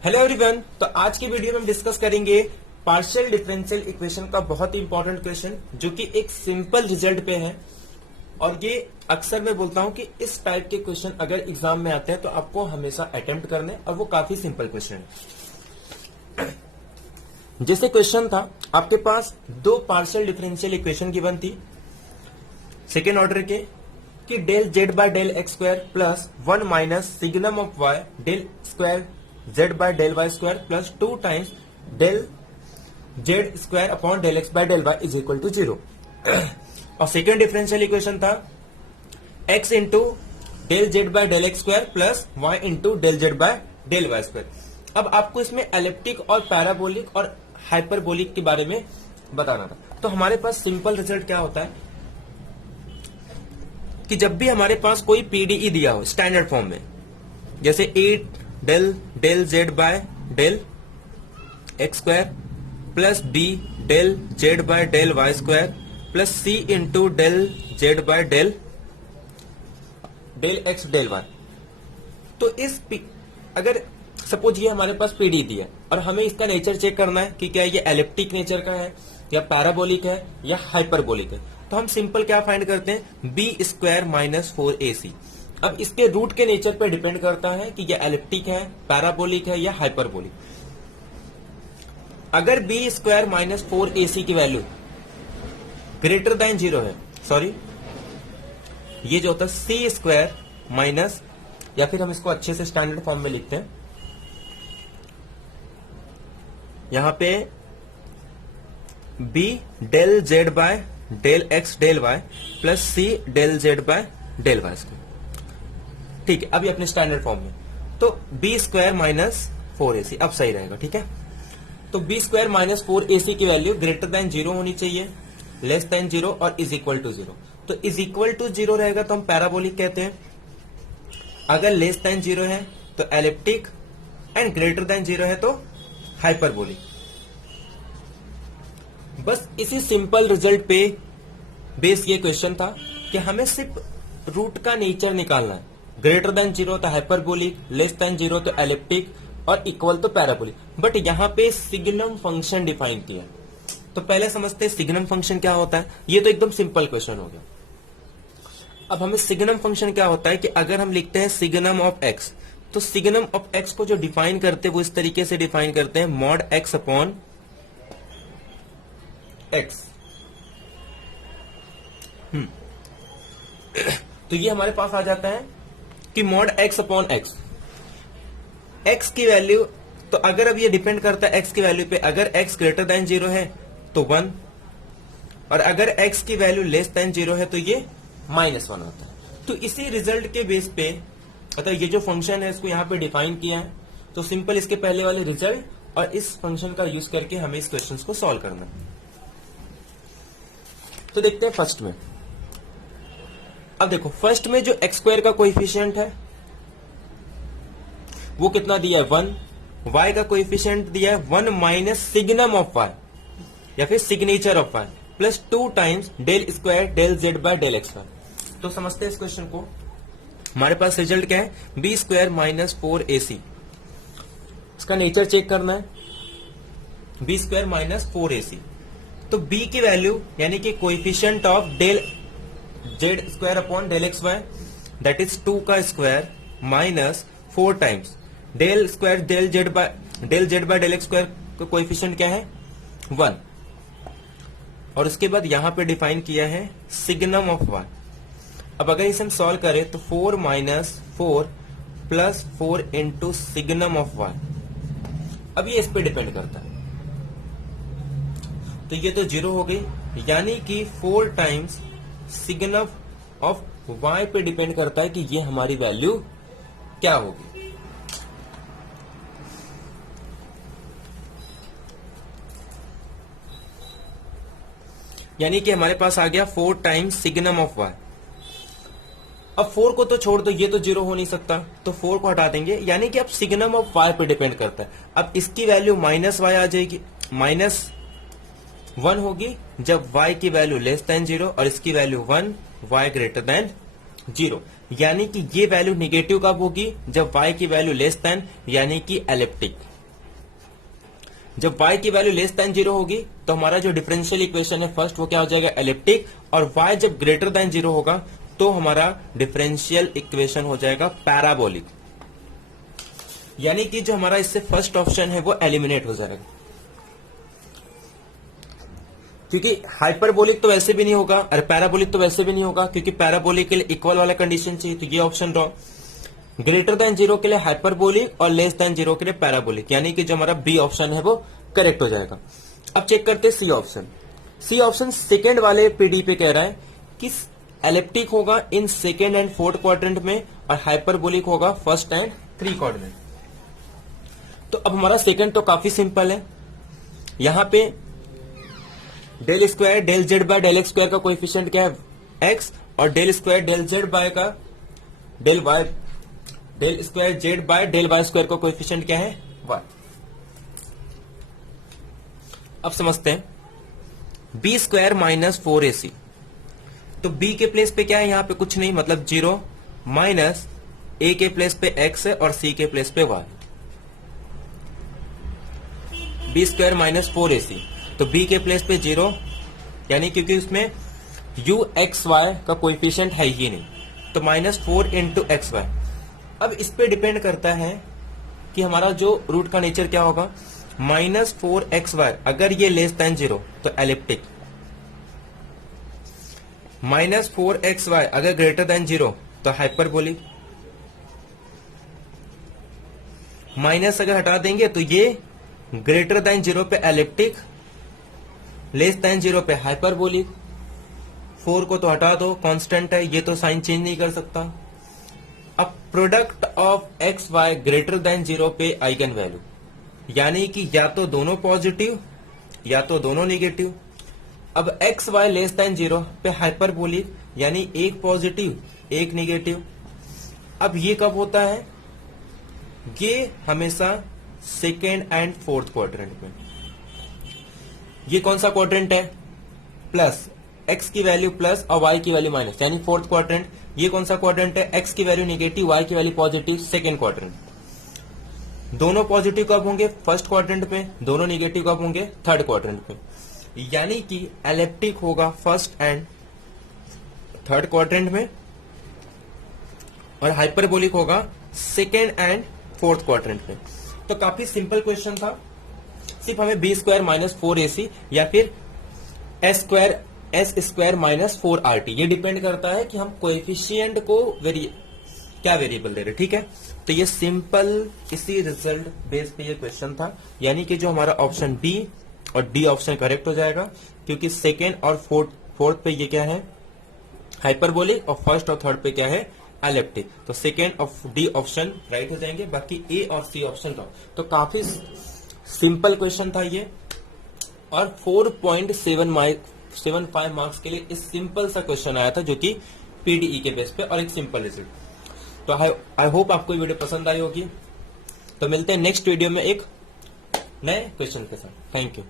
Hello everyone. तो आज की वीडियो में हम डिस्कस करेंगे पार्शियल डिफरेंशियल इक्वेशन का बहुत ही इंपॉर्टेंट क्वेश्चन जो कि एक सिंपल रिजल्ट पे है। और ये अक्सर मैं बोलता हूं कि इस टाइप के क्वेश्चन अगर एग्जाम में आते हैं तो आपको हमेशा अटेम्प्ट करने, और वो काफी सिंपल क्वेश्चन है। जैसे क्वेश्चन था, आपके पास दो पार्शियल डिफरेंशियल इक्वेशन गिवन थी सेकेंड ऑर्डर के, कि del Z by del x square plus 1 minus signum of Y del square Z by del Y square plus 2 times del Z square upon del X by del Y is equal to 0। और second differential equation था x into del Z by del x square plus y into del Z by del Y square. अब आपको इसमें elliptic और parabolic और hyperbolic के बारे में बताना था। तो हमारे पास सिंपल रिजल्ट क्या होता है कि जब भी हमारे पास कोई पीडीई दिया हो स्टैंडर्ड फॉर्म में, जैसे 8 del Z by del x square plus B del Z by del Y square plus C into del Z by del X del Y. तो अगर सपोज ये हमारे पास पीडी दिया और हमें इसका नेचर चेक करना है कि क्या ये एलिप्टिक नेचर का है या पैराबोलिक है या हाइपरबोलिक है, तो हम सिंपल क्या फाइंड करते हैं, बी स्क्वायर माइनस 4ac। अब इसके रूट के नेचर पे डिपेंड करता है कि ये एलिप्टिक है, पैराबोलिक है या हाइपरबोलिक। अगर बी स्क्वायर माइनस 4ac की वैल्यू ग्रेटर देन 0 है, सॉरी ये जो होता है सी स्क्वायर माइनस, या फिर हम इसको अच्छे से स्टैंडर्ड फॉर्म में लिखते हैं, यहां पे B del Z by del X del Y plus C del Z by del Y square. ठीक है, अभी अपने स्टैंडर्ड फॉर्म में तो बी स्क्वायर माइनस 4ac अब सही रहेगा। ठीक है, तो बी स्क्वायर माइनस 4ac की वैल्यू ग्रेटर देन 0 होनी चाहिए, लेस देन 0 और इज इक्वल टू 0। तो इज इक्वल टू 0 रहेगा तो हम पैराबोलिक कहते हैं, अगर लेस देन 0 है तो एलिप्टिक, एंड ग्रेटर देन 0 है तो हाइपरबोलिक। बस इसी सिंपल रिजल्ट पे बेस ये क्वेश्चन था कि हमें सिर्फ रूट का नेचर निकालना है। ग्रेटर देन 0 तो हाइपरबोलिक, लेस देन 0 तो एलिप्टिक और इक्वल तो पैराबोलिक। बट यहां पे सिग्नम फंक्शन डिफाइन किया, तो पहले समझते हैं सिग्नम फंक्शन क्या होता है। ये तो एकदम सिंपल क्वेश्चन हो गया। अब हमें सिग्नम फंक्शन क्या होता है कि अगर हम लिखते हैं सिग्नम ऑफ एक्स, तो सिग्नम ऑफ एक्स को जो डिफाइन करते हैं वो इस तरीके से डिफाइन करते हैं, मॉड एक्स अपॉन एक्स। तो ये हमारे पास आ जाता है कि mod x upon x, x की वैल्यू, तो अगर अब ये डिपेंड करता है एक्स की वैल्यू पे, अगर एक्स ग्रेटर देन 0 है तो 1, और अगर एक्स की वैल्यू लेस देन 0 है तो ये -1 आता है। तो इसी रिजल्ट के बेस पे, मतलब ये जो फंक्शन है इसको यहां पे डिफाइन किया है, तो सिंपल इसके पहले वाले रिजल्ट और इस फंक्शन का यूज करके हमें इस क्वेश्चन को सॉल्व करना है। तो देखते हैं फर्स्ट में। अब देखो फर्स्ट में जो एक्स स्क्वायर का कोएफिशिएंट है वो कितना दिया है, 1। वाई का कोएफिशिएंट दिया है 1 माइनस सिग्नम ऑफ वाई या फिर signature of Y plus 2 times del square del Z by del X Y. तो समझते हैं इस क्वेश्चन को। हमारे पास रिजल्ट क्या है, बी स्क्वायर माइनस 4ac। इसका नेचर चेक करना है, बी स्क्वायर माइनस 4ac। तो b की वैल्यू यानी कि coefficient of del Z square upon del X Y, that is 2 का square minus 4 times del square del Z by del x square का coefficient क्या है, 1। और उसके बाद यहां पे डिफाइन किया है सिग्नम ऑफ वाई। अब अगर इसे हम सॉल्व करें तो 4 minus 4 plus 4 into signum of Y. अब ये इस पे डिपेंड करता है, तो ये तो 0 हो गई, यानी कि 4 टाइम्स सिग्नम ऑफ वाई पे डिपेंड करता है कि ये हमारी वैल्यू क्या होगी। यानी कि हमारे पास आ गया 4 टाइम्स सिग्नम ऑफ वाई। अब 4 को तो छोड़ दो, ये तो 0 हो नहीं सकता, तो 4 को हटा देंगे, यानी कि अब सिग्नम ऑफ वाई पे डिपेंड करता है। अब इसकी वैल्यू माइनस वाई आ जाएगी, -1 होगी जब y की वैल्यू लेस देन 0 और इसकी वैल्यू 1, y ग्रेटर देन 0। यानी कि ये वैल्यू निगेटिव कब होगी, जब y की वैल्यू लेस देन यानी कि एलिप्टिक। जब y की वैल्यू लेस देन 0 होगी तो हमारा जो डिफरेंशियल इक्वेशन है फर्स्ट वो क्या हो जाएगा, एलिप्टिक, और y जब ग्रेटर देन 0 होगा तो हमारा डिफरेंशियल इक्वेशन हो जाएगा पैराबोलिक। यानी कि जो हमारा इससे फर्स्ट ऑप्शन है वो एलिमिनेट हो जाएगा, क्योंकि हाइपरबोलिक तो वैसे भी नहीं होगा और पैराबोलिक तो वैसे भी नहीं होगा, क्योंकि पैराबोलिक के लिए इक्वल वाला कंडीशन चाहिए, तो ये ऑप्शन रॉन्ग। ग्रेटर देन 0 के लिए हाइपरबोलिक और लेस देन 0 के लिए पैराबोलिक, यानी कि जो हमारा बी ऑप्शन है वो करेक्ट हो जाएगा। अब चेक करते हैं C option. C option second वाले पीडी पे कह रहा है कि एलिप्टिक होगा in second and fourth quadrant में और हाइपरबोलिक होगा फर्स्ट एंड थ्री क्वाड्रेंट। तो अब हमारा सेकेंड तो काफी सिंपल है, यहां पे del square del Z by del x square का कोएफिशिएंट क्या है, एक्स, और del square del Z by का del y, del square Z by del Y square का कोएफिशिएंट क्या है, वाई। अब समझते हैं बी स्क्वायर माइनस 4ac, तो बी के प्लेस पे क्या है, यहां पे कुछ नहीं, मतलब 0, माइनस ए के प्लेस पे x है और सी के प्लेस पे y। B square minus 4ac, तो b के प्लेस पे 0, यानी क्योंकि उसमें uxy का कोएफिशिएंट है ही नहीं, तो -4 इंटू एक्स वाई। अब इस पे डिपेंड करता है कि हमारा जो रूट का नेचर क्या होगा, -4xy अगर ये लेस देन 0 तो एलिप्टिक, -4xy अगर ग्रेटर देन 0 तो हाइपरबोलिक, माइनस अगर हटा देंगे तो ये ग्रेटर देन 0 पे एलिप्टिक, लेस देन 0 पे हाइपरबोलिक। 4 को तो हटा दो, कांस्टेंट है, ये तो साइन चेंज नहीं कर सकता। अब product of X Y greater than 0 पे आइगन वैल्यू, यानी कि या तो दोनों पॉजिटिव या तो दोनों नेगेटिव। अब एक्स वाई लेस देन 0 पे हाइपरबोलिक, यानी एक पॉजिटिव एक नेगेटिव। अब ये कब होता है, ये हमेशा सेकेंड एंड फोर्थ क्वाड्रेंट में। ये कौन सा क्वाड्रेंट है, प्लस, एक्स की वैल्यू प्लस और वाई की वैल्यू माइनस, यानी फोर्थ क्वाड्रेंट। ये कौन सा क्वाड्रेंट है, एक्स की वैल्यू नेगेटिव वाई की वैल्यू पॉजिटिव, सेकेंड क्वाड्रेंट। दोनों पॉजिटिव कब होंगे, फर्स्ट क्वाड्रेंट में, दोनों नेगेटिव कब होंगे, थर्ड क्वाड्रेंट में। यानी कि एलिप्टिक होगा फर्स्ट एंड थर्ड क्वाड्रेंट में और हाइपरबोलिक होगा सेकेंड एंड फोर्थ क्वाड्रेंट में। तो काफी सिंपल क्वेश्चन था, सिर्फ हमें बी स्क्वायर माइनस 4ac या फिर एस स्क्वायर माइनस 4rt, ये डिपेंड करता है कि हम कोएफिशिएंट को क्या वेरिएबल दे रहे, ठीक है। तो ये सिंपल इसी रिजल्ट बेस पे ये क्वेश्चन था, यानी कि जो हमारा ऑप्शन बी और डी ऑप्शन करेक्ट हो जाएगा, क्योंकि सेकेंड और फोर्थ पे ये क्या है, हाइपरबोलिक, और फर्स्ट और थर्ड पे क्या है, एलिप्टिक। तो सेकेंड और डी ऑप्शन राइट हो जाएंगे, बाकी ए और सी ऑप्शन रॉन्ग। तो काफी सिंपल क्वेश्चन था ये, और 4.75 मार्क्स के लिए इस सिंपल सा क्वेश्चन आया था, जो कि पीडीई के बेस पे, और एक सिंपल रिजल्ट। तो आई होप आपको वीडियो पसंद आई होगी। तो मिलते हैं नेक्स्ट वीडियो में एक नए क्वेश्चन के साथ। Thank you.